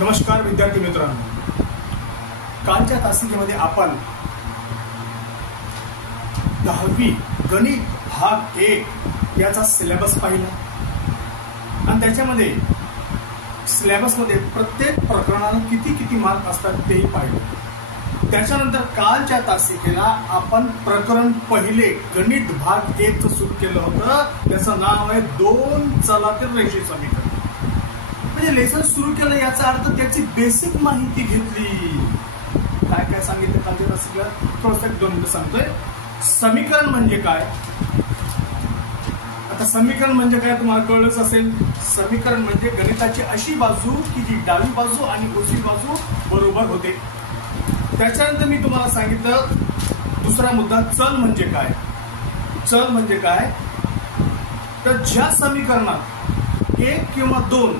नमस्कार विद्यार्थी मित्रांनो, कालच्या तासिकेमध्ये आपण 10वी गणित भाग 1 याचा सिलेबस पाहिला आणि त्याच्यामध्ये सिलेबसमध्ये प्रत्येक प्रकरणाला किती मार्क असतात तेही पाहिलं। त्याच्यानंतर कालच्या तासिकेला आपण प्रकरण पहिले गणित भाग 1 सुरू केलं होतं, त्याचं नाव आहे 2 चलातील रेषीय समीकरण। म्हणजे लेसन सुरू केलं याचा अर्थ त्याची बेसिक माहिती घेतली। काय काय सांगितलं कालच्या तासिकेला थोडंसं 2 मिनिटं सांगतोय। समीकरण म्हणजे काय, आता समीकरण म्हणजे काय तुम्हाला कळलंच असेल। समीकरण म्हणजे गणिताची अशी बाजू की जी डावी बाजू आणि उजवी बाजू बरोबर होते। त्याच्यानंतर मी तुम्हाला सांगितलं दुसरा मुद्दा, चल म्हणजे काय। चल म्हणजे काय तर ज्या समीकरणात 1 किंवा 2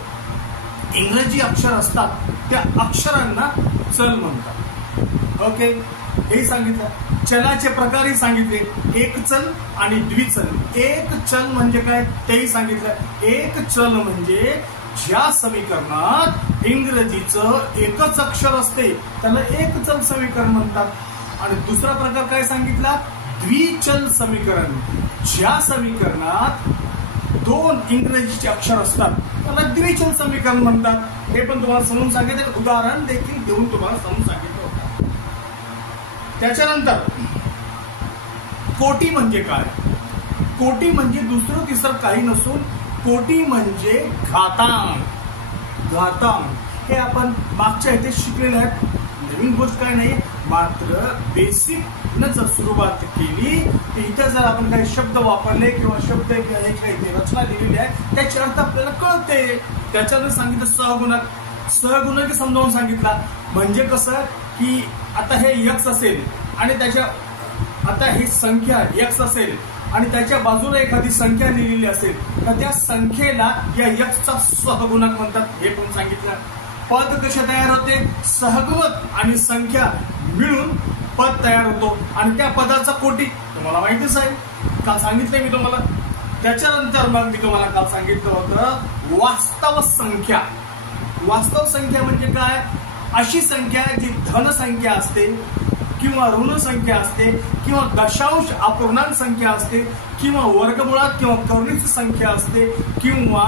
इंग्रजी अक्षर असतात त्या अक्षरांना चल म्हणतात। ओके, हे सांगितलं। चलाचे प्रकारही सांगितले, एक चल आणि द्विचल। एक चल म्हणजे काय तेही सांगितलं। एक चल म्हणजे ज्या समीकरणात इंग्रजीचं एकच अक्षर असते त्याला एक चल समीकरण म्हणतात। आणि दुसरा प्रकार काय सांगितला, द्विचल समीकरण। ज्या समीकरणात 2 इंग्रजीचे अक्षर असतात त्याला द्विचल समीकरण म्हणतात। हे पण तुम्हाला समजून सांगितलं, उदाहरण देखील देऊन तुम्हाला समजून सांगितलं होतं। त्याच्यानंतर कोटी म्हणजे काय। कोटी म्हणजे दुसरं तिसरं काही नसून कोटी म्हणजे घातांक। घातांक हे आपण मागच्या इथे शिकलेले आहेत, नवीन गोष्ट काय नाही। मात्र बेसिक न जर सुरुवात केली तर इथे जर आपण काही शब्द वापरले किंवा शब्द काही रचना लिहिलेली आहे त्याची अर्थ आपल्याला कळते। त्याच्यावर सांगितलं सहगुणक। सहगुणक समजावून सांगितला म्हणजे कसं की आता हे x असेल आणि त्याच्या आता ही संख्या x असेल आणि त्याच्या बाजूला एखादी संख्या लिहिलेली असेल तर त्या संख्येला या x चा सहगुणक म्हणतात, हे पण सांगितलं। पद कसे तयार होते, सहगुणक आणि संख्या मिळून पद तयार होतो आणि त्या पदाचा कोटी तुम्हाला माहितीच आहे, काल सांगितलंय मी तुम्हाला। त्याच्यानंतर मग मी तुम्हाला काल सांगितलं होतं वास्तव संख्या। वास्तव संख्या म्हणजे काय, अशी संख्या जी धन संख्या असते किंवा ऋण संख्या असते किंवा दशांश अपूर्णांक संख्या असते किंवा वर्गमुळात किंवा कर्णीची संख्या असते किंवा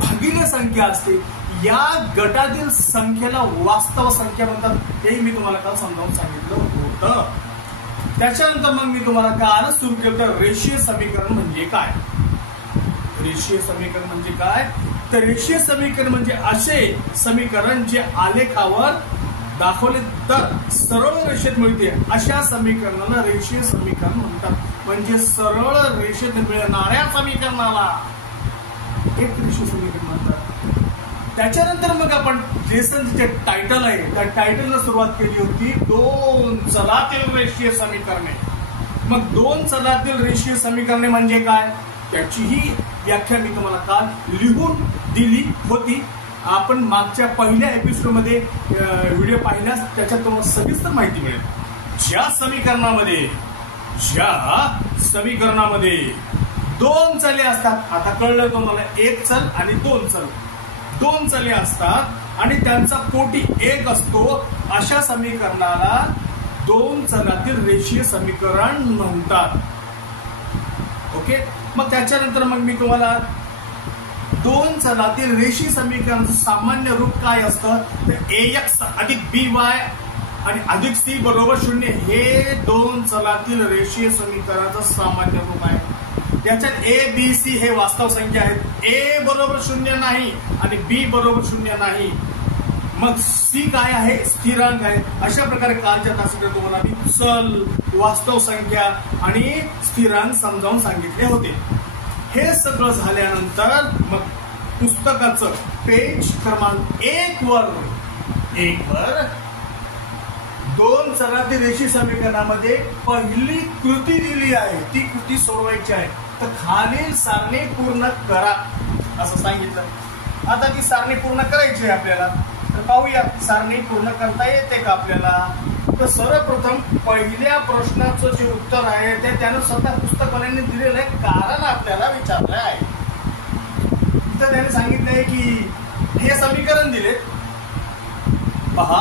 भागिले संख्या असते, या गटातील संख्येला वास्तव संख्या म्हणतात। हे मी तुम्हाला काल समजावून सांगितलं होतं। त्याच्यानंतर मग मी तुम्हाला काल सुरू केलं रेषीय समीकरण म्हणजे काय। रेषीय समीकरण म्हणजे काय तर रेषीय समीकरण म्हणजे असे समीकरण जे आलेखावर दाखवले तर सरळ रेषेत मिळते अशा समीकरणाला रेषीय समीकरण म्हणतात। म्हणजे सरळ रेषेत मिळणाऱ्या समीकरणाला एक रेषीय समीकरण म्हणतात। त्याच्यानंतर मग आपण लेसन जे टायटल आहे त्या टायटलला सुरुवात केली होती 2 चलातील रेषीय समीकरणे। मग 2 चलातील रेषीय समीकरणे म्हणजे काय त्याचीही व्याख्या मी तुम्हाला काल लिहून दिली होती। आपण मागच्या पहिल्या एपिसोडमध्ये व्हिडिओ पाहिल्यास त्याच्यात तुम्हाला सविस्तर माहिती मिळेल। ज्या समीकरणामध्ये 2 चले असतात, आता कळलं तुम्हाला, एक चल आणि 2 चल, 2 चले असतात आणि त्यांचा कोटी 1 असतो, अशा समीकरणाला 2 चलातील रेषीय समीकरण म्हणतात। ओके, मग त्याच्यानंतर मग मी तुम्हाला 2 चलातील रेषीय समीकरणाचं सामान्य रूप काय असतं तर ax अधिक by आणि अधिक c बरोबर 0 हे 2 चलातील रेषीय समीकरणाचं सामान्य रूप आहे। त्याच्यात a b c हे वास्तव संख्या आहेत, a बरोबर 0 नाही आणि b बरोबर 0 नाही, मग c काय आहे, स्थिरांक आहे। अशा प्रकारे कालच्या तासिकेत तुम्हाला मी चल, वास्तव संख्या आणि स्थिरांक समजावून सांगितले होते। हे सगळं झाल्यानंतर मग पुस्तकाचं पेज क्रमांक 1 वर 2 चलातील रेषीय समीकरणामध्ये पहिली कृती दिली आहे, ती कृती सोडवायची आहे। तर खालील सारणी पूर्ण करा असं सांगितलं। आता ती सारणी पूर्ण करायची आहे आपल्याला, तर पाहूया सारणी पूर्ण करता येते का आपल्याला। तर सर्वप्रथम पहिल्या प्रश्नाचं जे उत्तर आहे ते त्यानं स्वतः पुस्तकवाल्यांनी दिलेलं आहे, कारण आपल्याला विचारलं आहे। तर त्याने सांगितलंय की हे समीकरण दिले पहा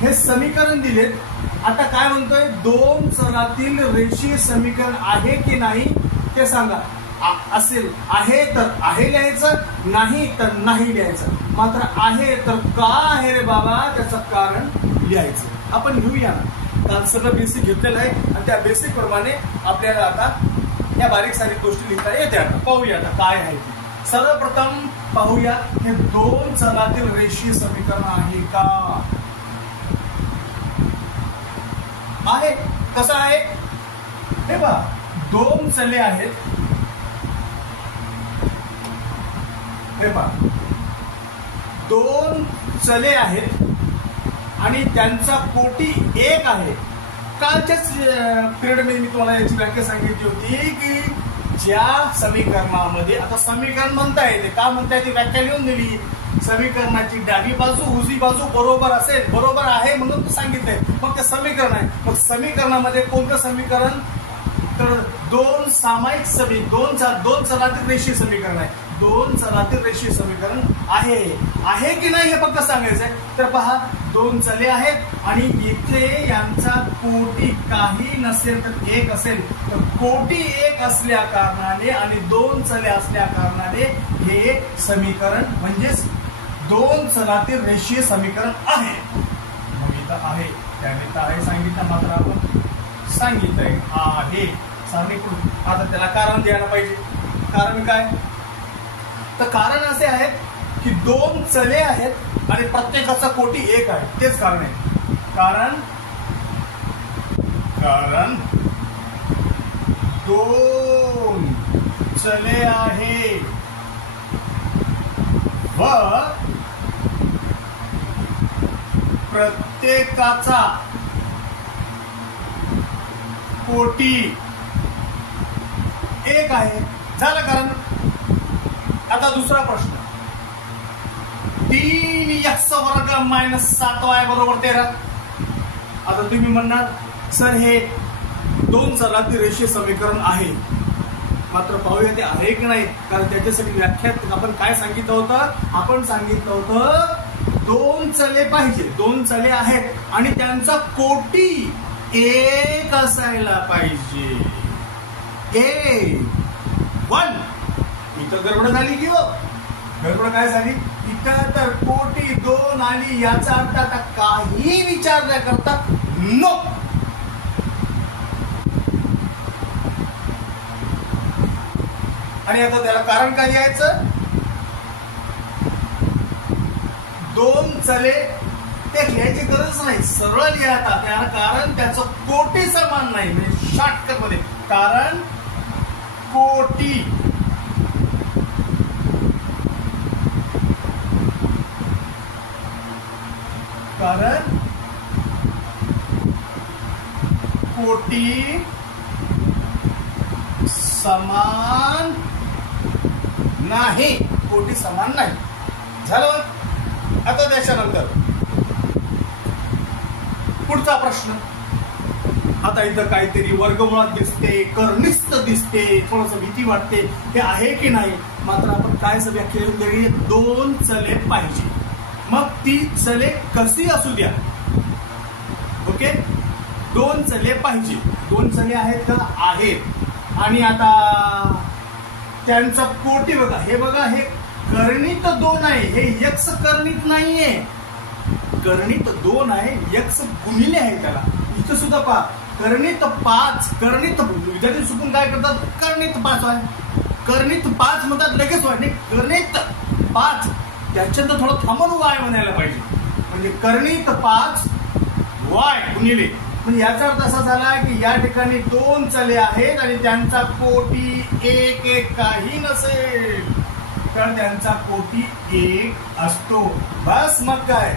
हे समीकरण दिलेत. आता काय म्हणतोय, दोन चलातील रेषीय समीकरण आहे की नाही ते सांगा. असेल आहे तर आहे लिहायचं, नाही तर नाही लिहायचं. मात्र आहे तर का आहे रे बाबा त्याचं कारण लिहायचं. आपण घेऊया ना, काल सगळं बेसिक घेतलेलं आहे आणि त्या बेसिक प्रमाणे आपल्याला आता या बारीक सारीक गोष्टी लिहिता येते. आता पाहूया आता काय आहे ते. सर्वप्रथम पाहूया हे दोन चलातील रेषीय समीकरण आहे का. आहे. कसं आहे हे पहा, दोन चले आहेत. हे पहा, दोन चले आहेत आणि त्यांचा कोटी एक आहे. कालच्याच पिरियडमध्ये मी तुम्हाला याची व्याख्या सांगितली होती की ज्या समीकरणामध्ये, आता समीकरण म्हणता येते, का म्हणता येते व्याख्या लिहून दिली. समीकरणाची डावी बाजू उजवी बाजू बरोबर असेल, बरोबर आहे म्हणून सांगितलंय, मग ते समीकरण आहे. मग समीकरणामध्ये कोणतं समीकरण, तर दोन सामायिक दोन चलातील रेषीय समीकरण आहे. दोन चलातील रेषीय समीकरण आहे की नाही हे फक्त सांगायचं आहे. तर पहा, दोन चले आहेत आणि इथे यांचा कोटी काही नसेल तर एक असेल, तर कोटी एक असल्या कारणाने आणि दोन चले असल्या कारणाने हे समीकरण म्हणजेच दोन चलातील रेषीय समीकरण आहे. मग इथं आहे, त्याने तर आहे सांगितलं, मात्र आपण सांगितलंय आहे सांगितलं. आता त्याला कारण द्यायला पाहिजे. कारण काय, तर कारण असे आहे की दोन चले आहेत आणि प्रत्येकाचा कोटी एक आहे, तेच कारण आहे. कारण दोन चले आहे व प्रत्येकाचा कोटी एक आहे. झालं कारण. आता दुसरा प्रश्न, 3x² - 7y = 13. आता तुम्ही म्हणणार सर हे दोन चलातील रेषीय समीकरण आहे, मात्र पाहूया ते आहे की नाही. कारण त्याच्यासाठी व्याख्यात आपण काय सांगितलं होतं, आपण सांगितलं होतं दोन चले पाहिजे, दोन चले आहेत आणि त्यांचा कोटी एक असायला पाहिजे. इथं गडबड झाली की हो, गडबड काय झाली, इथं तर कोटी दोन आली. याचा अर्थ आता काही विचार न करता नो, आणि आता त्याला कारण काय द्यायचं, दोन चले ते लिहायची गरज नाही, सरळ लिहा. त्याला कारण त्याचं कोटी समान नाही, म्हणजे शॉर्टकट मध्ये कारण कोटी समान नाही, कोटी समान नाही. झालं. आता त्याच्यानंतर पुढचा प्रश्न. आता इथं काहीतरी वर्गमुळात दिसते, कर्निस्थ दिसते, थोडस भीती वाटते, हे आहे की नाही. मात्र आपण काय व्याख्या दिली, दोन चले पाहिजे. मग ती चले कशी असू द्या, ओके, दोन चले पाहिजे. दोन चले आहेत का, आहेत. आणि आता त्यांचा कोटी बघा, हे बघा, हे कर्णित दोन आहे, हे यक्ष कर्णित नाहीये, कर्णित दोन आहे, यक्ष गुणिले आहे त्याला. इथं सुद्धा पहा, कर्णित 5, कर्णित विद्यार्थी चुकून काय करतात, कर्णित 5 आहे, कर्णित 5 म्हणतात लगेच वाढणे, कर्णित 5 त्याच्यानंतर थोडं थांबून वाय म्हणायला पाहिजे. म्हणजे कर्णित 5 वाय गुणिले, म्हणजे याचा अर्थ असा झाला की या ठिकाणी दोन चले आहेत आणि त्यांचा कोटी एक एक काही नसेल, तर त्यांचा कोटी एक असतो. बस. मग काय,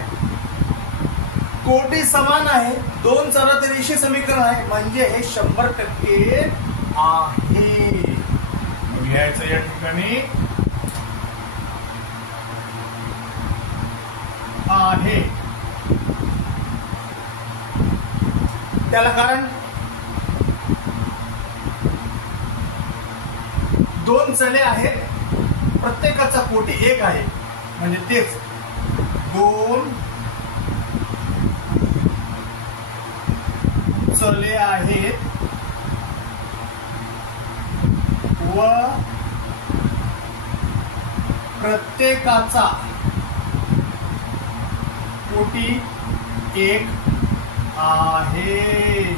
कोटी समान आहे, दोन चलातील रेषीय समीकरण आहे, म्हणजे हे 100% आहे. लिहायचं या ठिकाणी आहे. त्याला कारण दोन चले आहेत, प्रत्येकाचा कोटी एक आहे, म्हणजे तेच दोन चले आहेत व प्रत्येकाचा कोटी 1 आहे,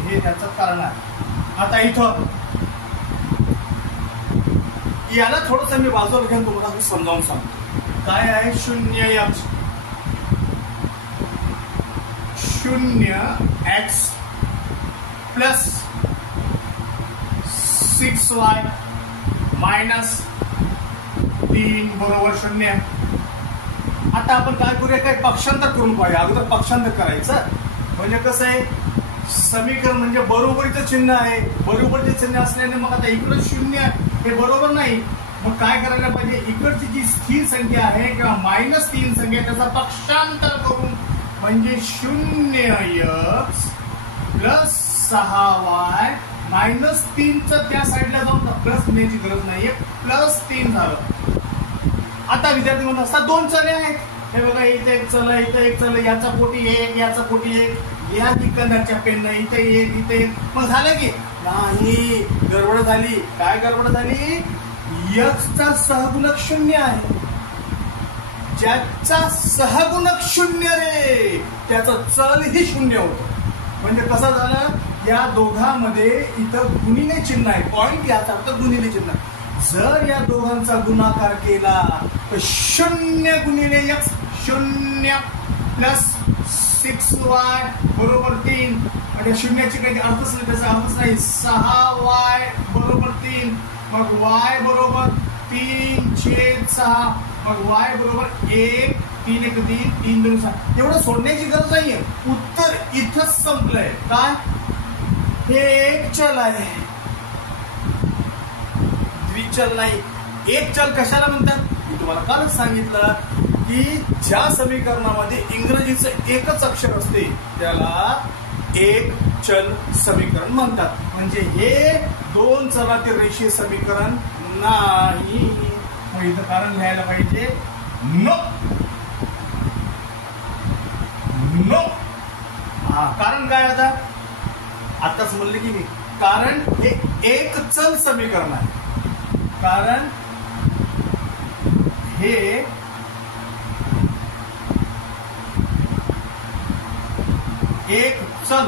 हे त्याचं कारण आहे. आता इथं याला थोडंसं मी बाजूला घेऊन तुम्हाला समजावून सांगतो. काय आहे 0x 0x plus 6y minus 3 बरोबर 0. आता आपण काय करूया, काय पक्षांतर करून पाहूया. अगोदर पक्षांतर करायचं म्हणजे कसं आहे, समीकरण म्हणजे बरोबरीचं चिन्ह आहे. बरोबरीचं चिन्ह असल्याने मग आता इकडं 0 हे बरोबर नाही. मग काय करायला पाहिजे, इकडची जी स्थिर संख्या आहे किंवा -3 संख्या त्याचा पक्षांतर करून म्हणजे 0x प्लस 6y मायनस 3चं त्या साईडला जाऊन प्लस नेण्याची गरज नाहीये, +3 झालं. आता विद्यार्थी म्हणत असतात 2 चले आहेत. हे बघा, इथे एक चल, इथे एक चल, याचा पोटी 1, याचा पोटी 1, या तिकडच्या पेन इथे 1, इथे 1. मग झालं की नाही, गडबड झाली. काय गडबड झाली, चा सहगुणक 0 आहे. ज्याचा सहगुणक 0 रे त्याचं चल ही 0 होतं. म्हणजे कसं झालं, या दोघांमध्ये इथं गुणिले चिन्ह आहे. पॉइंट याचा अर्थ गुणिले चिन्ह. जर या दोघांचा गुणाकार केला तर 0 गुणिले x 0 प्लस 6y बरोबर 3. आणि शून्याची काही अर्थच नाही, त्याचा अर्थच नाही. 6y बरोबर 3. मग y बरोबर 3/6. मग y बरोबर 1 3 1 3 3 2 6. एवढं सोडण्याची गरज नाहीये. उत्तर इथंच संपलंय. काय, हे एक चल आहे, द्विचल नाही. एक चल कशाला म्हणतात, मी तुम्हाला कालच सांगितलं की ज्या समीकरणामध्ये इंग्रजीचं एकच अक्षर असते त्याला एक चल समीकरण म्हणतात. म्हणजे हे 2 चलातील रेषीय समीकरण नाही. मग इथं कारण लिहायला पाहिजे नो. कारण काय, आताच म्हणले की मी, कारण हे एक चल समीकरण आहे. कारण हे एक चल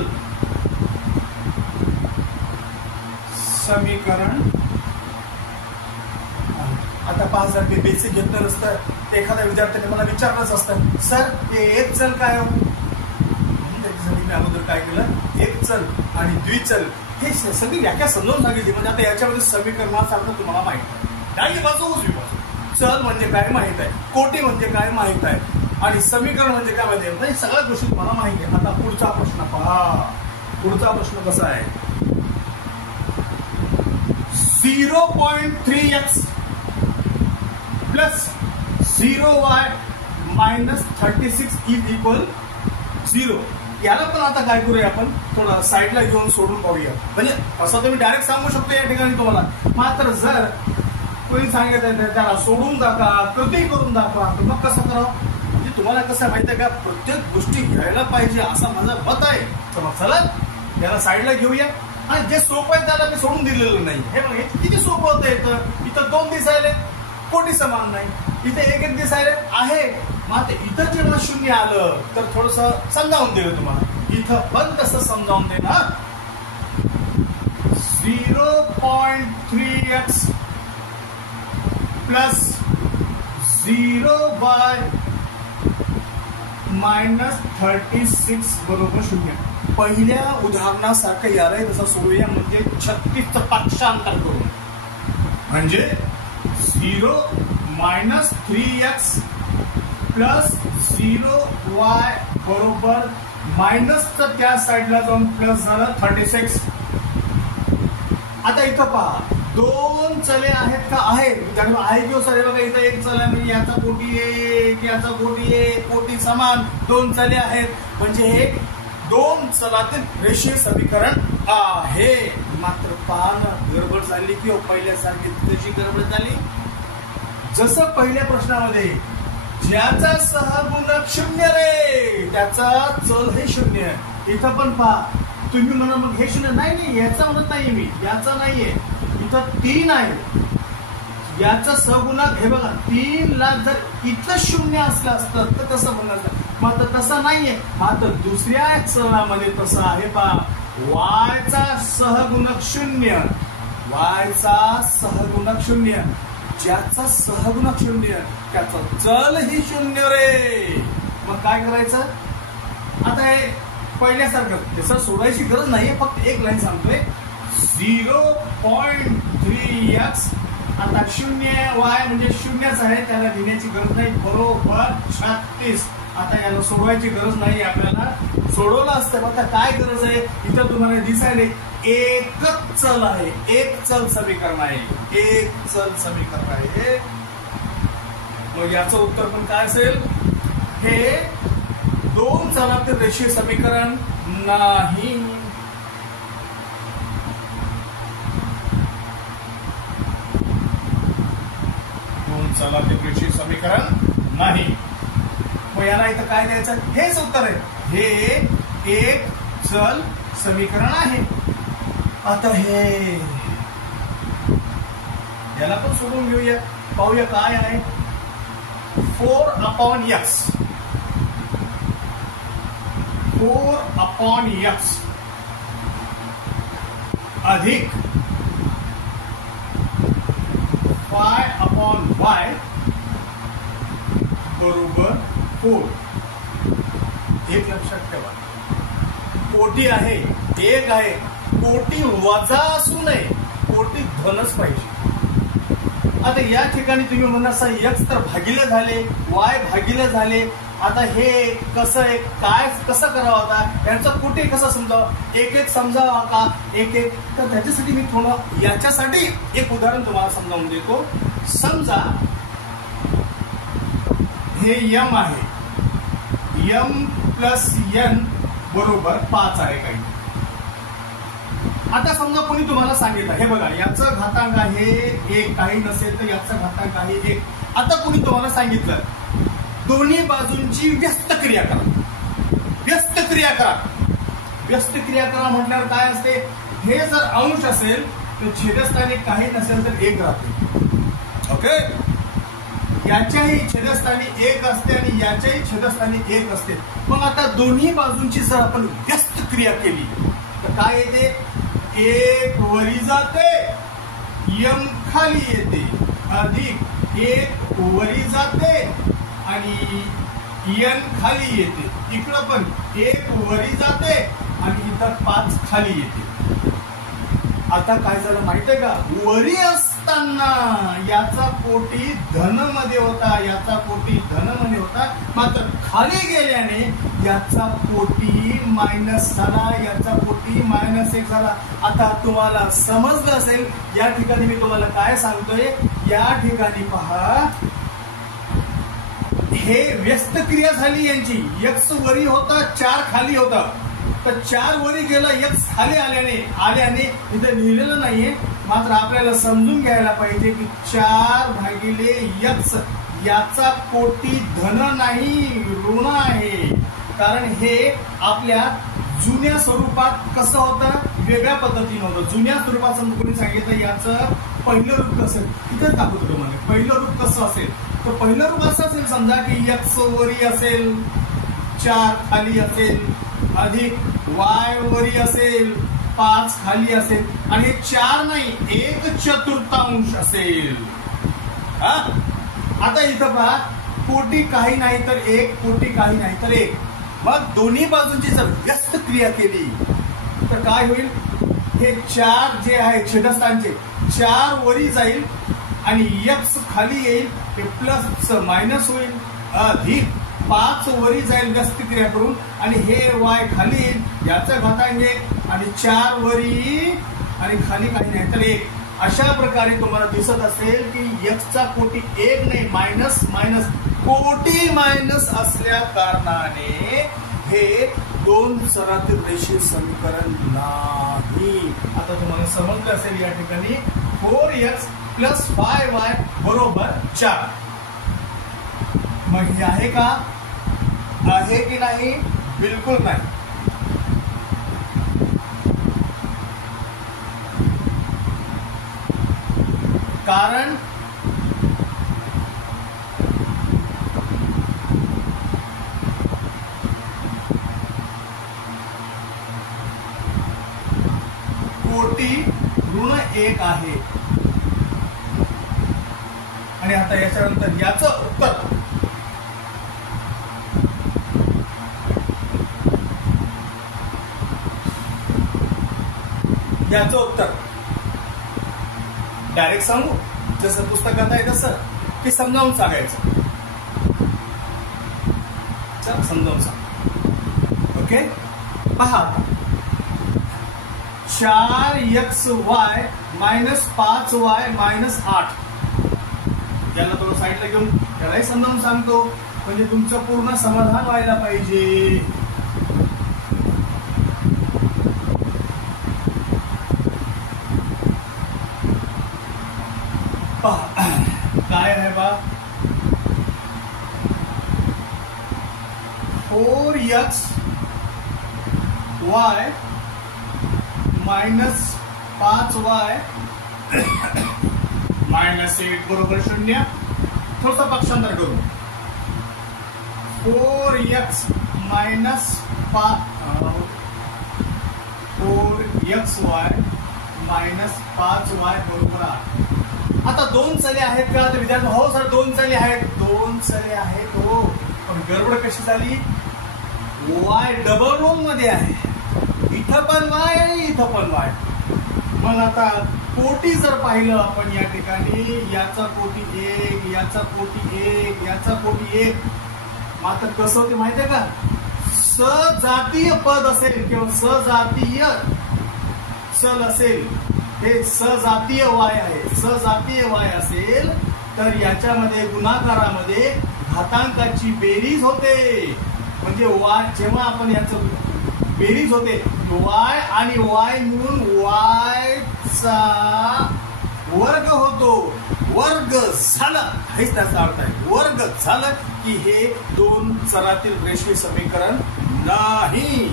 समीकरण. आता 5,000 बेसिक घेतलं नसतं तर एखाद्या विद्यार्थ्याने मला विचारलंच असतं, सर हे एक चल काय हो. त्याच्यासाठी मी अगोदर काय केलं, एक चल आणि द्विचल हे सगळी व्याख्या समजावून सांगितली. म्हणजे आता याच्यामध्ये समीकरणाचा अर्थ तुम्हाला माहित आहे. डावी बाजू उजवी बाजू. चल म्हणजे काय माहित आहे, कोटी म्हणजे काय माहित आहे, आणि समीकरण म्हणजे काय माहिती आहे. सगळ्या गोष्टी तुम्हाला माहिती आहे. आता पुढचा प्रश्न पहा. पुढचा प्रश्न कसा आहे, 0.3x plus 0y minus 36 is equal 0. याला पण आता काय करूया, आपण थोडं साईडला घेऊन सोडून पाहूया. म्हणजे असं तुम्ही डायरेक्ट सांगू शकतो या ठिकाणी तुम्हाला. मात्र जर कोणी सांगितलं त्याला सोडून दाखवा, कृती करून दाखवा, तर मग कसं करावं. म्हणजे तुम्हाला कसं माहिती आहे का, प्रत्येक गोष्टी घ्यायला पाहिजे असं माझं मत आहे. तर मग चला याला साईडला घेऊया. आणि जे सोपं आहे त्याला मी सोडून दिलेलं नाही. हे बघा किती सोपं होतं. इथं 2 दिसायले, कोटी समान नाही. इथे 1 दिसायले आहे. मग इथं जेव्हा 0 आलं तर थोडस समजावून दिलं तुम्हाला. इथं पण कसं समजावून देणार, 0.3x प्लस 0y मायनस 36 बरोबर 0. पहिल्या उदाहरणासारखं यालाही तसं सोडूया. म्हणजे 36चं पक्षांतर करून म्हणजे 0 मायनस 3x प्लस 0y बरोबर मायनसचं त्या साईडला जाऊन प्लस झालं 36. आता इथं पहा 2 चले आहेत का, आहेत. आहे किंवा सर बघा, इथं एक चल आहे म्हणजे याचा कोटी 1, याचा कोटी 1, कोटी समान 2 चले आहेत. म्हणजे हे 2 चलातील रेषीय समीकरण आहे. मात्र पहा ना, गडबड झाली किंवा पहिल्यासारखी त्याची गडबड झाली. जसं पहिल्या प्रश्नामध्ये ज्याचा सहगुणक 0 रे त्याचा चल हे 0 आहे. इथं पण पहा तुम्ही म्हणा मग हे शून्य नाही, याचा म्हणत नाहीये मी, याचा नाहीये, इथं 3 आहे, याचा सहगुणक हे बघा 3 ला जर इथं शून्य असलं असतं तर कसं म्हणायचं, मात्र तसं नाहीये, मात्र दुसऱ्या चलामध्ये तसं आहे पहा, वायचा सहगुणक 0, वायचा सहगुणक 0, ज्याचा सहगुणक 0 त्याचा चल ही 0 रे. मग काय करायचं, आता हे पहिल्यासारखं तसं सोडायची गरज नाहीये, फक्त एक लाईन सांगतोय 0.3x. आता 0y म्हणजे 0च आहे, त्याला लिहिण्याची गरज नाही, बरोबर 36. आता याला सोडवायची गरज नाही, आपल्याला सोडवलं असतं. आता काय गरज आहे, इथं तुम्हाला दिसायला एकच चल आहे, एक चल समीकरण आहे, एक चल समीकरण आहे. मग याचं उत्तर पण काय असेल, हे 2 चलातील रेषीय समीकरण नाही. चलातील रेषीय समीकरण नाही. मग याला इथं काय द्यायचं, हेच उत्तर आहे, हे एक चल समीकरण आहे. आता हे याला पण सोडून घेऊया, पाहूया काय आहे. 4/x 4/x अधिक 5/y बरोबर 4. एक लक्षात ठेवा, कोटी आहे, एक आहे, कोटी वजा असू नये, कोटी धनच पाहिजे. आता या ठिकाणी तुम्ही म्हणा x तर भागिले झाले, y भागिले झाले. आता हे कसं आहे, काय कसं करावं, आता यांचा कोटी कसा समजावं, एक एक समजावा का, एक एक. तर त्याच्यासाठी मी थोडं याच्यासाठी एक उदाहरण तुम्हाला समजावून देतो. समजा हे m आहे, m प्लस n बरोबर 5 आहे काही. आता समजा कोणी तुम्हाला सांगितलं, हे बघा याचं घातांक आहे 1, काही नसेल तर याचा घातांक आहे 1. आता कोणी तुम्हाला सांगितलं दोन्ही बाजूंची व्यस्त क्रिया करा, व्यस्त क्रिया करा. व्यस्त क्रिया करा म्हटल्यावर काय असते, हे जर अंश असेल तर छेदस्थानी काही नसेल तर 1 राहते. ओके, याच्याही छेदस्थानी 1 असते आणि याच्याही छेदस्थानी 1 असते. मग आता दोन्ही बाजूंची जर आपण व्यस्त क्रिया केली तर काय येते, 1 वरी जाते, m खाली येते, अधिक 1 वरी जाते आणि n खाली येते. इकडं पण 1 वरी जाते आणि इथं 5 खाली येते. आता काय झालं माहित आहे का, वरी असताना याचा कोटी धन मध्ये होता, याचा कोटी धन मध्ये होता, मात्र खाली गेल्याने याचा कोटी मायनस झाला, याचा कोटी -1 झाला. आता तुम्हाला समजलं असेल, या ठिकाणी मी तुम्हाला काय सांगतोय, या ठिकाणी पहा, हे व्यस्त क्रिया झाली यांची. x वरी होता, 4 खाली होता, तर 4 वरी गेला, x खाली आल्याने इथे लिहिलेलं नाहीये, मात्र आपल्याला समजून घ्यायला पाहिजे की 4 भागिले x याचा कोटी धन नाही, ऋण आहे. कारण हे आपल्या जुन्या स्वरूपात कसं होतं, वेगळ्या पद्धतीनं होतं. जुन्या स्वरूपात कोणी सांगितलं याचं पहिलं रूप कसं, इथं दाखवतो तुम्हाला पहिलं रूप कसं असेल. तर पहिलं रूप असं असेल, समजा की x वरी असेल, 4 खाली असेल, अधिक y वरी असेल, 5 खाली असेल, आणि 4 नाही 1/4 असेल. आता इथं पहा, कोटी काही नाही तर 1, कोटी काही नाही तर 1. मग दोन्ही बाजूंची जर व्यस्त क्रिया केली तर काय होईल, हे 4 जे आहे छेदस्थानचे 4 वरी जाईल आणि x खाली येईल, हे प्लस मायनस होईल, अधिक 5 वरी जाईल व्यस्त क्रिया करून, आणि हे y खाली येईल, याचा घातांक 1 आणि 4 वरी आणि खाली काही नाही तर 1. अशा प्रकारे तुम्हाला दिसत असेल की x चा कोटी 1 नाही, मायनस मायनस, कोटी मायनस असल्या कारणाने हे 2 चलातील रेषीय समीकरण नाही. आता तुम्हाला समजलं असेल या ठिकाणी 4x प्लस 5y बरोबर 4. मग हे आहे का, आहे की नाही, बिलकुल नाही. कारण कोटी ऋण 1 आहे. आणि आता याच्यानंतर याचं उत्तर डायरेक्ट सांगू, जसं पुस्तकात आहे तसं ते समजावून सांगायचं. चल समजावून सांग. ओके, पहा 4xy मायनस 5y मायनस 8. याला थोडं साईडला घेऊन त्यालाही समजावून सांगतो, म्हणजे तुमचं पूर्ण समाधान व्हायला पाहिजे. काय आहे बा, 4xy मायनस 5y मायनस 8 बरोबर 0. थोडसा पक्षांतर करू. 4x minus 4xy minus 5y बरोबर 8. आता 2 चले आहेत का तर विद्यार्थी हो सर 2 चले आहेत. 2 चले आहेत हो, पण गडबड कशी झाली, y डबल रोल मध्ये आहे. इथं पण y आणि इथं पण y. मग आता कोटी जर पाहिलं आपण या ठिकाणी, याचा कोटी 1, याचा कोटी 1, याचा कोटी 1. मात्र कसं होते माहितीये का, सजातीय पद असेल किंवा सजातीय चल असेल, हे सजातीय y आहे. सजातीय y असेल तर याच्यामध्ये गुणाकारामध्ये घातांकाची बेरीज होते. म्हणजे y जेव्हा आपण याचं बेरीज होते, y आणि y मिळून y चा वर्ग होतो. वर्ग झाला हेच त्याचा अर्थ आहे. वर्ग झालं की हे 2 चलातील रेषीय समीकरण नाही.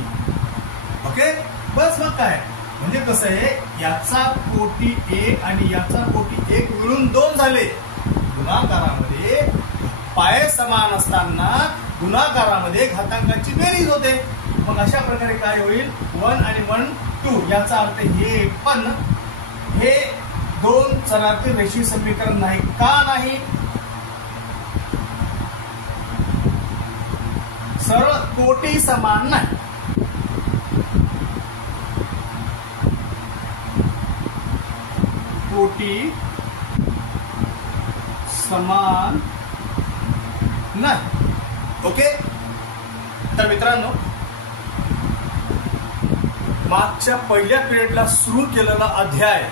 ओके, बस. मग काय म्हणजे कसं आहे, याचा कोटी 1 आणि याचा कोटी 1 मिळून 2 झाले. गुणाकारामध्ये पाय समान असताना गुणाकारामध्ये घातांकाची बेरीज होते. मग अशा प्रकारे काय होईल, 1 आणि 1 2. याचा अर्थ हे पण हे 2 चलातील रेषीय समीकरण नाही. का नाही, सरळ कोटी समान नाही. कोटी समान नाही. ओके, तर मित्रांनो मागच्या पहिल्या पिरियडला सुरू केलेला अध्याय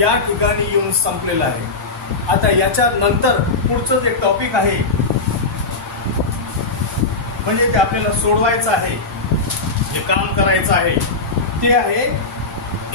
या ठिकाणी येऊन संपलेला आहे. आता याच्या नंतर पुढचं जे टॉपिक आहे म्हणजे ते आपल्याला सोडवायचं आहे, जे काम करायचं आहे ते आहे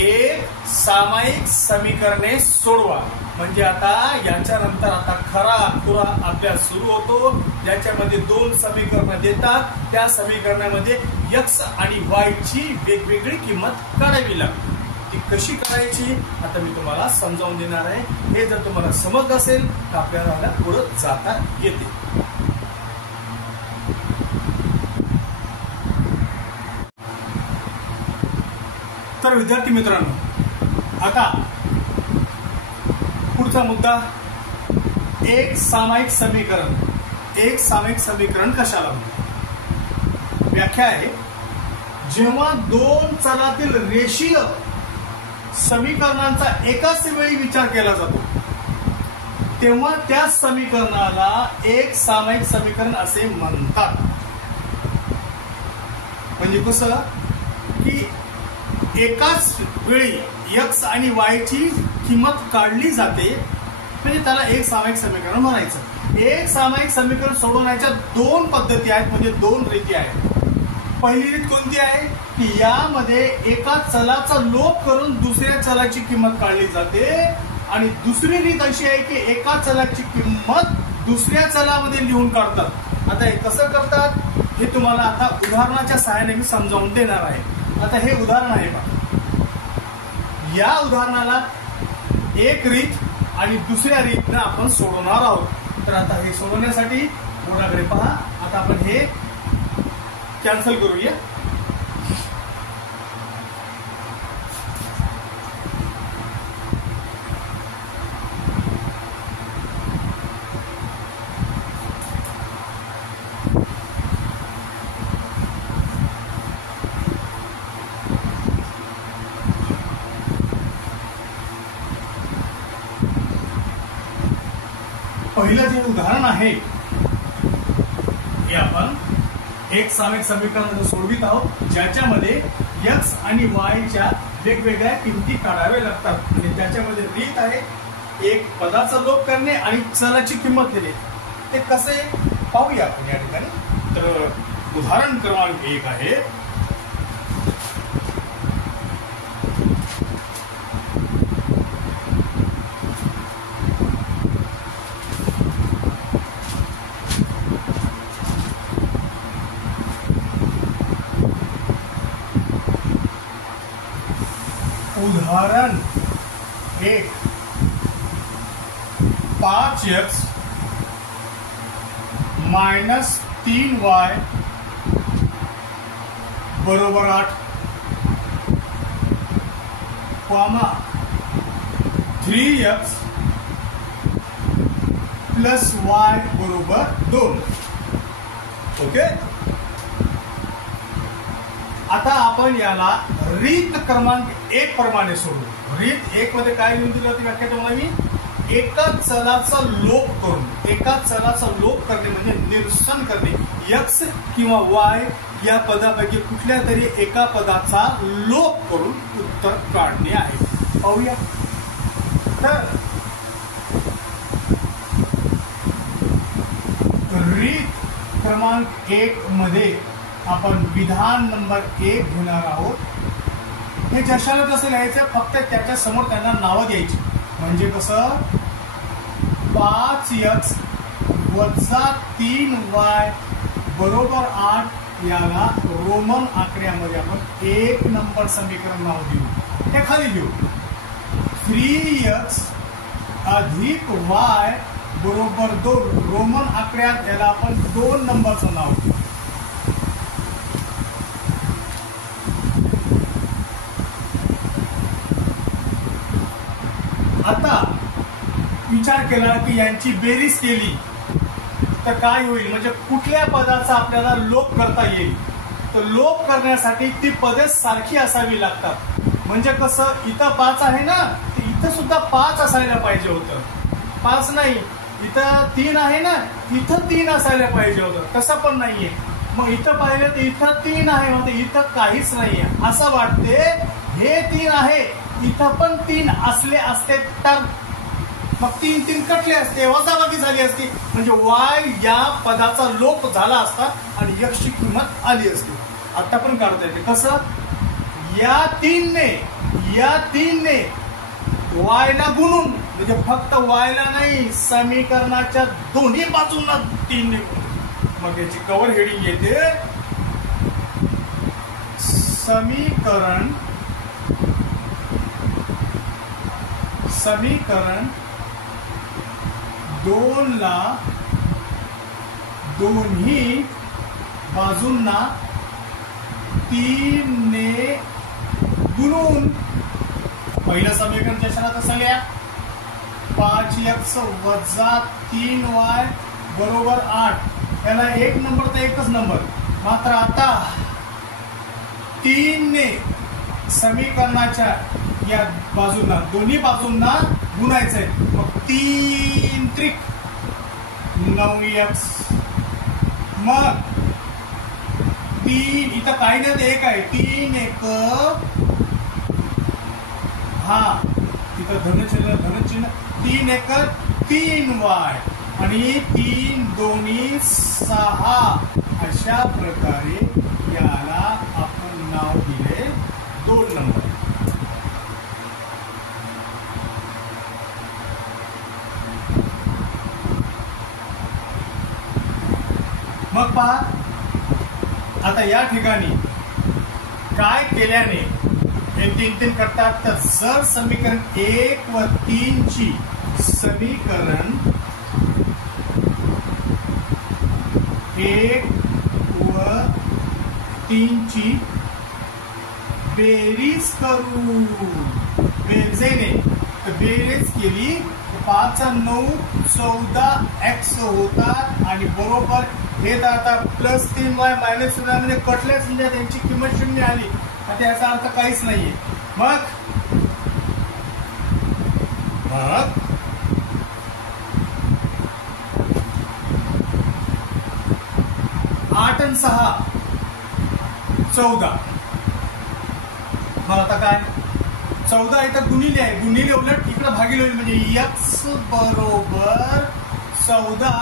एक सामायिक समीकरणे सोडवा. म्हणजे आता याच्यानंतर आता खरा खुरा अभ्यास सुरू होतो, ज्याच्यामध्ये 2 समीकरणं देतात. त्या समीकरणामध्ये x आणि y ची वेगवेगळी किंमत काढावी लागते. ती कशी काढायची आता मी तुम्हाला समजावून देणार आहे. हे जर तुम्हाला समजत असेल तर आपल्याला पुढे जाता येते. तर विद्यार्थी मित्रांनो, आता पुढचा मुद्दा एक सामायिक समीकरण. एक सामायिक समीकरण कशाला म्हणतात? व्याख्या आहे, जेव्हा 2 चलातील रेषीय समीकरणांचा एकाच वेळी विचार केला जातो तेव्हा त्या समीकरणाला एक सामायिक समीकरण असे म्हणतात. म्हणजे कसं की एकाच वेळी x आणि y ची किंमत काढली जाते, म्हणजे त्याला एक सामायिक समीकरण म्हणायचं. एक सामायिक समीकरण सोडवण्याच्या 2 पद्धती आहेत, म्हणजे 2 रीती आहेत. पहिली रीत कोणती आहे की यामध्ये एका चलाचा लोप करून दुसऱ्या चलाची किंमत काढली जाते, आणि दुसरी रीत अशी आहे की एका चलाची किंमत दुसऱ्या चलामध्ये लिहून काढतात. आता हे कसं करतात हे तुम्हाला आता उदाहरणाच्या सहाय्याने मी समजावून देणार आहे. आता हे उदाहरण आहे बघा. या उदाहरणाला एक रीत आणि दुसऱ्या रीतनं आपण सोडवणार आहोत. तर आता हे सोडवण्यासाठी बोर्डाकडे पहा. आता आपण हे कॅन्सल करूया. पहिलं जे उदाहरण आहे हे आपण एक सामायिक समीकरण सोडवित आहोत, ज्याच्यामध्ये एक्स आणि वायच्या वेगवेगळ्या किमती काढाव्या लागतात. आणि त्याच्यामध्ये रीत आहे एक पदाचा लोप करणे आणि चलाची किंमत देणे. ते कसे पाहूया आपण या ठिकाणी. तर उदाहरण क्रमांक 1 आहे. उदाहरण 1 5x माइनस 3y बरोबर 8 कॉमा 3x प्लस y बरोबर 2. ओके. आता आपण याला रीत क्रमांक 1 प्रमाणे सोडू. रीत 1 मध्ये काय लिहून दिलं होती व्याख्या तुम्हाला मी? एका चलाचा लोप करून. एका चलाचा लोप करणे म्हणजे निरसन करणे. एक्स किंवा वाय या पदापैकी कुठल्या तरी एका पदाचा लोप करून उत्तर काढणे आहे. पाहूया. तर रीत क्रमांक 1 मध्ये आपण विधान नंबर 1 घेणार आहोत. हे जशाला तसं लिहायचं, फक्त त्याच्या समोर त्यांना नावं द्यायची. म्हणजे कसं 5x वजा 3y बरोबर 8 याला रोमन आकड्यामध्ये आपण 1 नंबर समीकरण नाव देऊ. हे खाली घेऊ. 3x अधिक y बरोबर 2 रोमन आकड्यात याला आपण 2 नंबरचं नाव देऊ. आता विचार केला की यांची बेरीज केली तर काय होईल, म्हणजे कुठल्या पदाचा आपल्याला लोप करता येईल. तर लोप करण्यासाठी ती पदे सारखी असावी लागतात. म्हणजे कसं इथं 5 आहे ना, इथं सुद्धा 5 असायला पाहिजे होतं. 5 नाही, इथं 3 आहे ना, इथं 3 असायला पाहिजे होतं. तसं पण नाहीये. मग इथं पाहिलं तर इथं 3 आहे, म्हणजे इथं काहीच नाहीये असं वाटते. हे 3 आहे, इथं पण 3 असले असते तर मग 3 कटले असते, वजाबाकी झाली असती. म्हणजे वाय या पदाचा लोप झाला असता आणि यक्षची किंमत आली असती. आता पण काढता येते. कसं? या 3 ने वायला गुणून, म्हणजे फक्त वायला नाही, समीकरणाच्या दोन्ही बाजूंना 3 ने गुणून. मग याची कव्हर हेडिंग येते समीकरण 2 ला दोन्ही बाजूंना 3 ने गुणून. पहिलं समीकरण जशाला तसं लिहा. 5x वजा 3y बरोबर 8 याला 1 नंबर तर 1च नंबर. मात्र आता 3 ने समीकरणाच्या या बाजूंना दोन्ही बाजूंना गुणायचंय. मग 3 त्रिक 9x. मग 3 इथं काही नाही, 1 आहे. 3 1 हा तिथं धनचिन्ह 3 1 3y आणि 3 2 6. अशा प्रकारे याला आपण नाव दिले 2 नंबर. मग पहा आता या ठिकाणी काय केल्याने हे 3 करतात. तर जर समीकरण 1 व 3 ची समीकरण 1 व 3 ची बेरीज करू. बेरजेने बेरीज केली 5 9 14x होतात आणि बरोबर हे आता +3y -3y मध्ये कटलेच म्हणजे त्यांची किंमत 0 आली. आता याचा अर्थ काहीच नाहीये. मग 8 आणि 6 14. मग आता काय 14 इथं गुणिले आहे, गुणिले उलट इकडे भागिले होईल म्हणजे x बरोबर 14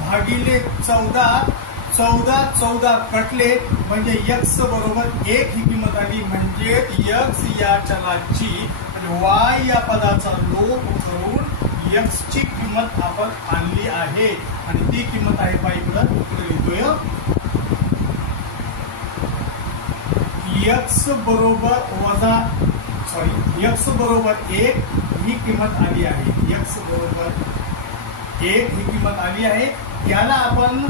भागिले 14. 14 कटले म्हणजे x बरोबर 1 ही किंमत आली. म्हणजे x या चलाची आणि y या पदाचा लोप करून x ची किंमत आपण आणली आहे आणि ती किंमत आहे पहा इकडे लिहितोय x बरोबर x बरोबर 1 ही किंमत आली आहे. x बरोबर 1 ही किंमत आली आहे. याला आपण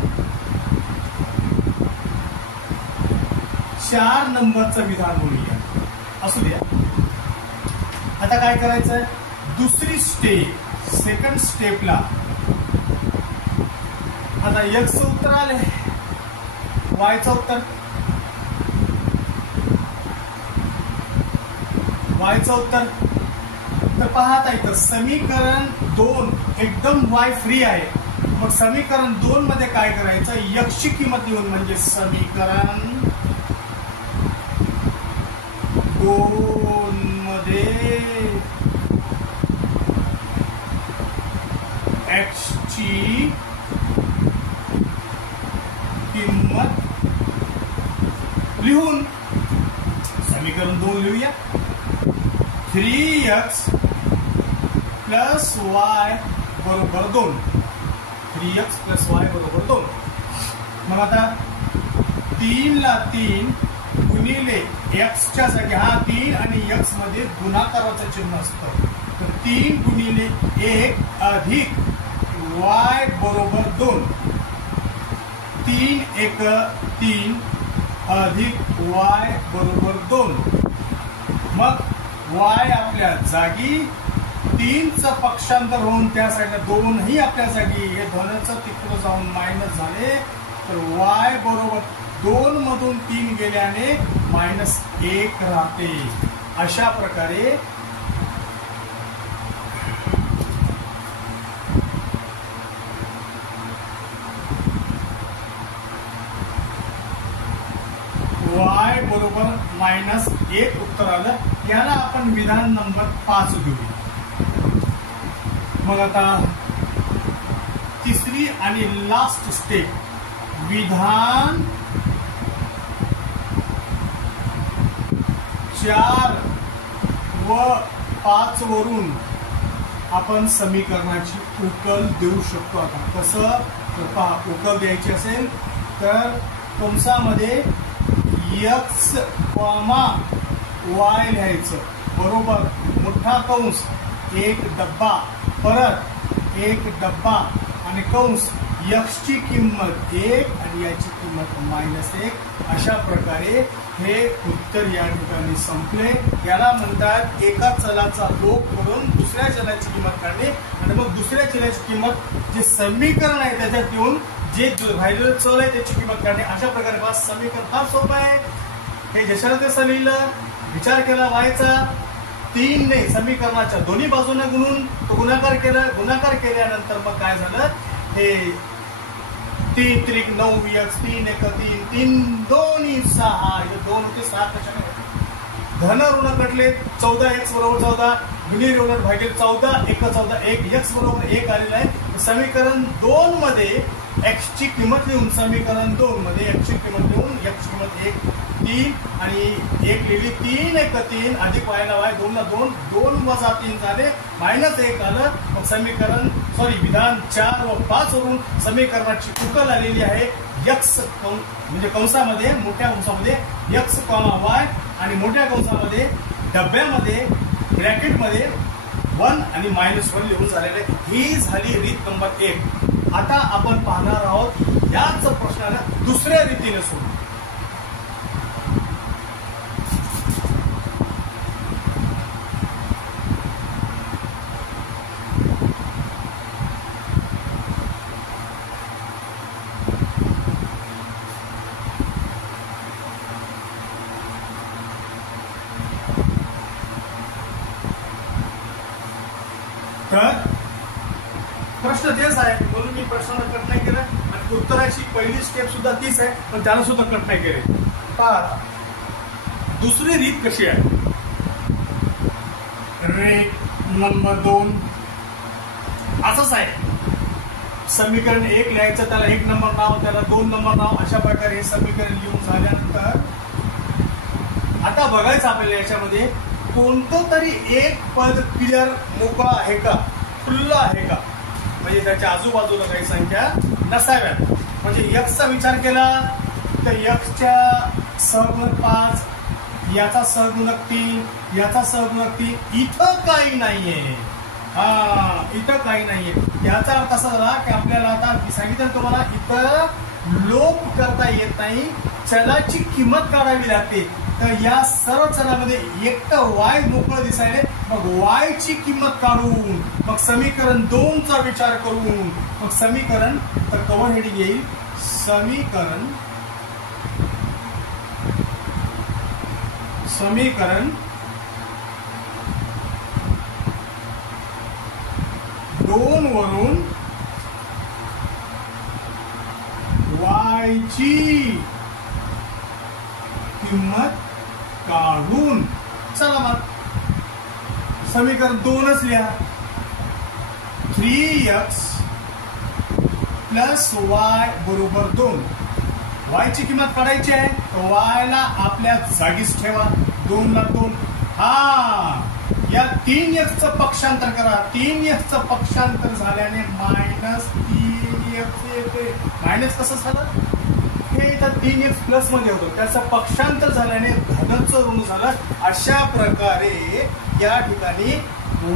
4 नंबरचं विधान बोलूया. असू द्या. आता काय करायचंय दुसरी स्टेप सेकंड स्टेपला आता x चं उत्तर आले y चं उत्तर तर पाहत आहे तर समीकरण 2 एकदम y फ्री आहे. मग समीकरण 2 मध्ये काय करायचं x ची किंमत लिहून म्हणजे समीकरण 2 मध्ये x ची किंमत लिहून समीकरण 2 लिहूया 3x + y बरोबर 2. 3x + y बरोबर 2. मग आता 3 ला 3 गुणिले x च्या जागी हा 3 आणि x मध्ये गुणाकाराचं चिन्ह असतं तर 3 गुणिले 1 अधिक y बरोबर 2. 3 1 3 अधिक y बरोबर 2. मग y आपल्या जागी 3चं पक्षांतर होऊन त्या साईडला 2 ही आपल्या जागी हे धनचं तिकडं जाऊन मायनस झाले तर y बरोबर 2 मधून 3 गेल्याने -1 राहते. अशा प्रकारे y बरोबर -1 उत्तर आलं. याला आपण विधान नंबर 5 घेऊया. मग आता तिसरी आणि लास्ट स्टेप विधान 4 व 5 वरून आपण समीकरणाची उकल देऊ शकतो. आता कसं तर पहा उकल द्यायची असेल तर कंसामध्ये x, y लिहायचं बरोबर मोठा कंस 1 डब्बा परत 1 डब्बा आणि कंस x ची किंमत 1 आणि याची किंमत -1. अशा प्रकारे हे उत्तर या ठिकाणी संपले. याला म्हणतात एका चलाचा लोप करून दुसऱ्या चलाची किंमत काढणे आणि मग दुसऱ्या चलाची किंमत जे समीकरण आहे त्याच्यात येऊन जे राहिलेलं चल आहे त्याची किंमत काढणे. अशा प्रकारे बस समीकरण फार सोपं आहे. हे जशाला तसं लिहिलं विचार केला व्हायचा 3 ने समीकरणाच्या दोन्ही बाजूने गुणून तो गुणाकार केला. गुणाकार केल्यानंतर मग काय झालं हे 3 त्रिक 9x 3 1 3 3 2 6 हे 2 होते 7 कशाने धन ऋण कटले 14x बरोबर 14 गुणिले उलट भागिले 14 1 14 1 x बरोबर 1 आलेला आहे. समीकरण 2 मध्ये x ची किंमत लिहून समीकरण 2 मध्ये x ची किंमत लिहून x ची किंमत 1 3 आणि 1 लिहिली 3 1 3 अधिक y ला y 2 ला 2 2 वजा 3 झाले -1 आलं. मग समीकरण विधान 4 व 5 वरून समीकरणाची उकल आलेली आहे. x म्हणजे कंसामध्ये मोठ्या कंसामध्ये x, y आणि मोठ्या कंसामध्ये डब्यामध्ये ब्रॅकेटमध्ये 1 आणि -1 लिहून झालेलं आहे. ही झाली रीत नंबर 1. आता आपण पाहणार आहोत याच प्रश्नाला दुसऱ्या रीतीने सोडवू. तर प्रश्न तेच आहे म्हणून मी प्रश्नाला कट नाही केलं आणि उत्तराची पहिली स्टेप सुद्धा तीच आहे, पण त्याला सुद्धा कट नाही केले. पहा दुसरी रीत कशी आहे. रीत नंबर 2 असंच आहे. समीकरण 1 लिहायचं, त्याला 1 नंबर नाव, त्याला 2 नंबर नाव, अशा प्रकारे हे समीकरण लिहून झाल्यानंतर आता बघायचं आपल्याला याच्यामध्ये कोणतं तरी एक पद क्लिअर मोकळा आहे का, खुल्लं आहे का, म्हणजे त्याच्या आजूबाजूला काही संख्या नसाव्यात. म्हणजे x चा विचार केला तर x च्या सहगुणक 5, याचा सहगुणक 3, याचा सहगुणक 3, इथं काही नाहीये. इथं काही नाहीये. याचा अर्थ असा झाला की आपल्याला आता सांगितलं तुम्हाला इथं लोप करता येत नाही, चलाची किंमत काढावी लागते. तर या सर्व चलामध्ये एकटं y मोकळं दिसायले, मग y ची किंमत काढून मग समीकरण 2 चा विचार करून मग समीकरण, तर कव्हर हेडिंग येईल समीकरण 2 वरून y ची किंमत काढून. चला मग समीकरण 2च लिहा. 3x प्लस y बरोबर 2. y ची किंमत काढायची आहे, y ला आपल्या जागीच ठेवा. 2 ला 2. या 3x चं पक्षांतर करा. 3x चं पक्षांतर झाल्याने -3x येते. मायनस कसं झालं, हे इथं 3x प्लस मध्ये होतं, त्याचं पक्षांतर झाल्याने धनचं ऋण झालं. अशा प्रकारे या ठिकाणी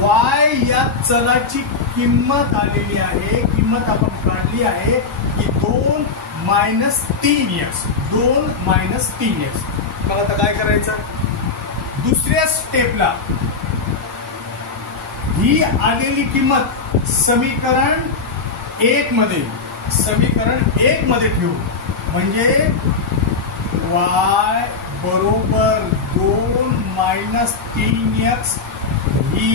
y या चलाची किंमत आलेली आहे. किंमत आपण काढली आहे की 2 - 3x. 2 - 3x. मग आता काय करायचं, दुसऱ्या स्टेपला ही आलेली किंमत समीकरण 1 मध्ये ठेवू. म्हणजे y बरोबर 2 - 3x ही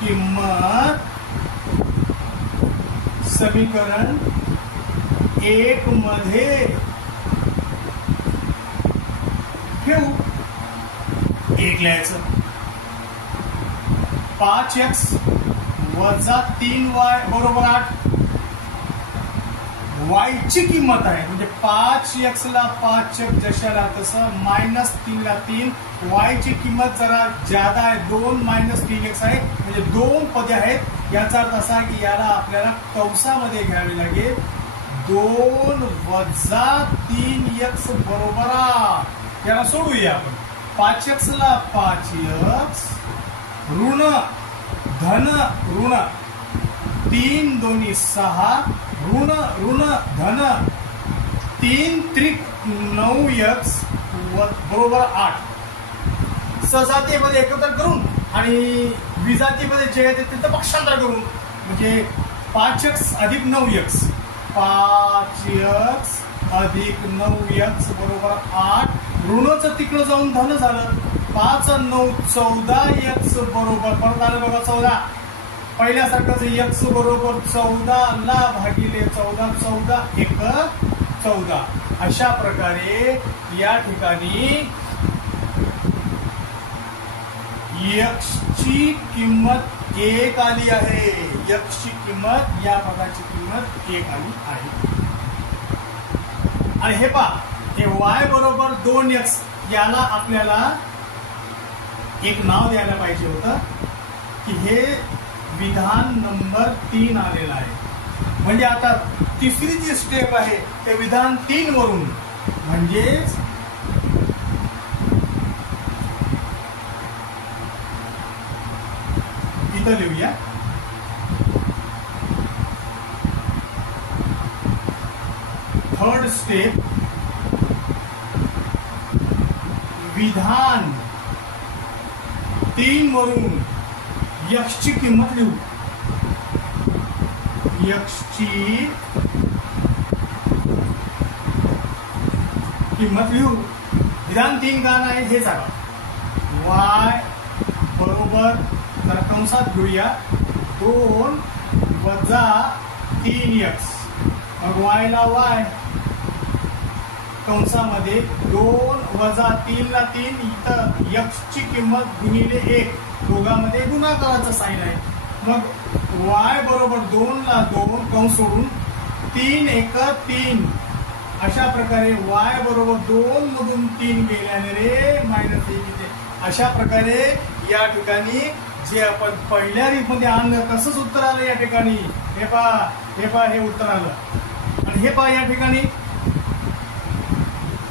किंमत समीकरण 1 मध्ये ठेवू. 1 लिहायचं. 5x वजा 3y बरोबर 8. y ची किंमत आहे म्हणजे 5x ला 5 जशाला तसं, -3 ला 3. y ची किंमत जरा ज्यादा आहे, 2 - 3x आहे म्हणजे 2 पदे आहेत. याचा अर्थ असा की याला आपल्याला कंसामध्ये घ्यावे लागेल. 2 वजा 3x बरोबर 8. याला सोडूया आपण. 5x ला 5x ऋण धन ऋण 3 दोन्ही 6 ऋण ऋण धन 3 त्रिक 9x बरोबर 8. सजातीमध्ये एकत्र करून आणि विजातीमध्ये जे आहे त्याचं पक्षांतर करून म्हणजे 5x अधिक 9x. 5x अधिक 9x बरोबर 8. ऋणचं तिकडं जाऊन धन झालं. 5 आणि 9 14x बरोबर, परत आलं बघा 14. पहिल्यासारखंच x बरोबर 14 ला भागिले 14. 14 1 14. अशा प्रकारे या ठिकाणी x ची किंमत 1 आली आहे. x ची किंमत, या पदाची किंमत 1 आली आहे. आणि हे पहा, हे y बरोबर 2x याला आपल्याला एक नाव द्यायला पाहिजे होतं की हे विधान नंबर 3 आलेलं आहे. म्हणजे आता तिसरी जी स्टेप आहे ते विधान 3 वरून, म्हणजेच इथं लिहूया. थर्ड स्टेप, विधान 3 वरून x ची किंमत लिहू. x ची किंमत लिहू. विधान 3 काय आहे हे सांगा. y बरोबर, तर कंसात घेऊया 2 वजा 3x. मग y ला y कंसामध्ये 2 वजा 3 ला 3, इथं x ची किंमत गुणिले 1, दोघांमध्ये गुणाकाराचं साइन आहे. मग y बरोबर 2 ला 2 कंस सोडून 3 1 3. अशा प्रकारे y बरोबर 2 मधून 3 गेल्याने रे -1 येते. अशा प्रकारे या ठिकाणी जे आपण पहिल्या रीतमध्ये आणलं तसंच उत्तर आलं या ठिकाणी. हे पहा हे उत्तर आलं. आणि हे पहा या ठिकाणी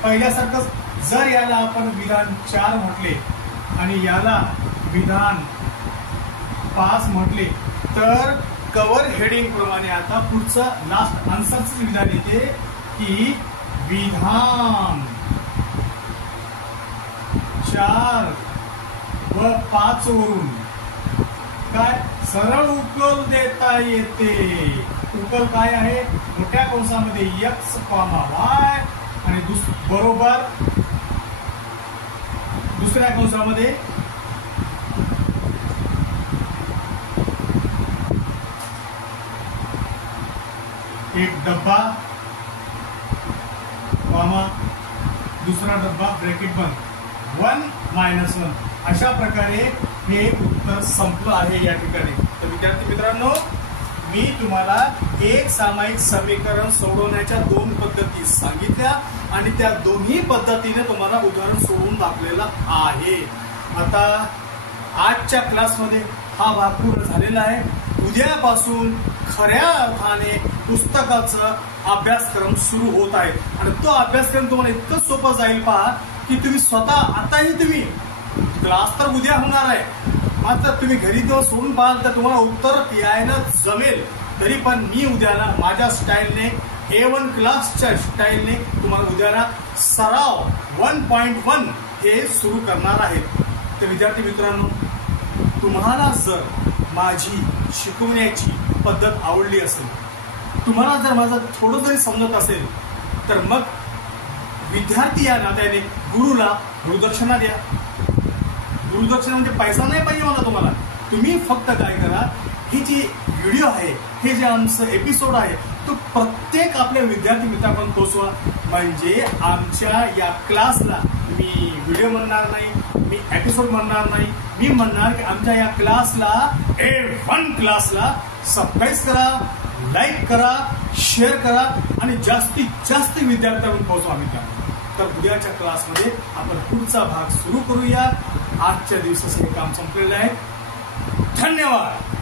पहिल्यासारखंच, जर याला आपण विधान 4 म्हटले आणि याला विधान 5 म्हटले तर कव्हर हेडिंग प्रमाणे आता पुढचं लास्ट आन्सरचं विधान येते की विधान 4 व 5 वरून काय सरळ उकल देता येते. उकल काय आहे? मोठ्या कंसामध्ये x, y आणि बरोबर दुसऱ्या कंसामध्ये एक डब्बा, दुसरा डब्बा ब्रॅकेट बंद, 1 - 1. अशा प्रकारे हे उत्तर संपलं आहे या ठिकाणी. तर विद्यार्थी मित्रांनो, मी तुम्हाला एक सामायिक समीकरण सोडवण्याच्या 2 पद्धती सांगितल्या आणि त्या दोन्ही पद्धतीने तुम्हाला उदाहरण सोडवून दाखवलेलं आहे. आता आजच्या क्लासमध्ये हा भाग पूर्ण झालेला आहे. उद्यापासून खऱ्या अर्थाने पुस्तकाचा अभ्यासक्रम सुरू होत आहे आणि तो अभ्यासक्रम तुम्हाला इतकं सोपं जाईल पहा की तुम्ही स्वतः आताही तुम्ही क्लास तर उद्या होणार आहे, मात्र तुम्ही घरी जेव्हा सोडून पाहाल तर तुम्हाला उत्तर यायला जमेल. तरी पण मी उद्याला माझ्या स्टाईलने A1 क्लासच्या स्टाईलने तुम्हाला उद्याला सराव 1.1 हे सुरू करणार आहे. तर विद्यार्थी मित्रांनो, तुम्हाला जर माझी शिकवण्याची पद्धत आवडली असेल, तुम्हाला जर माझं थोडं जरी समजत असेल, तर मग विद्यार्थी या नात्याने गुरुला गुरुदक्षिणा द्या. गुरुदक्षिणा म्हणजे पैसा नाही पाहिजे मला तुम्हाला. तुम्ही फक्त काय करा, ही जी व्हिडिओ आहे, हे जे आमचं एपिसोड आहे, तो प्रत्येक आपल्या विद्यार्थी मित्रांपर्यंत पोहोचवा. म्हणजे आमच्या या क्लासला मी व्हिडिओ म्हणणार नाही, मी एपिसोड म्हणणार नाही, मी म्हणणार की आमच्या या क्लासला A1 क्लासला सबस्क्राईब करा, लाईक करा, शेअर करा आणि जास्तीत जास्त विद्यार्थ्यांपर्यंत पोहोचवा मित्रांनो. तर उद्याच्या क्लासमध्ये आपण पुढचा भाग सुरू करूया. आजच्या दिवसाचं हे काम संपलेलं आहे. धन्यवाद.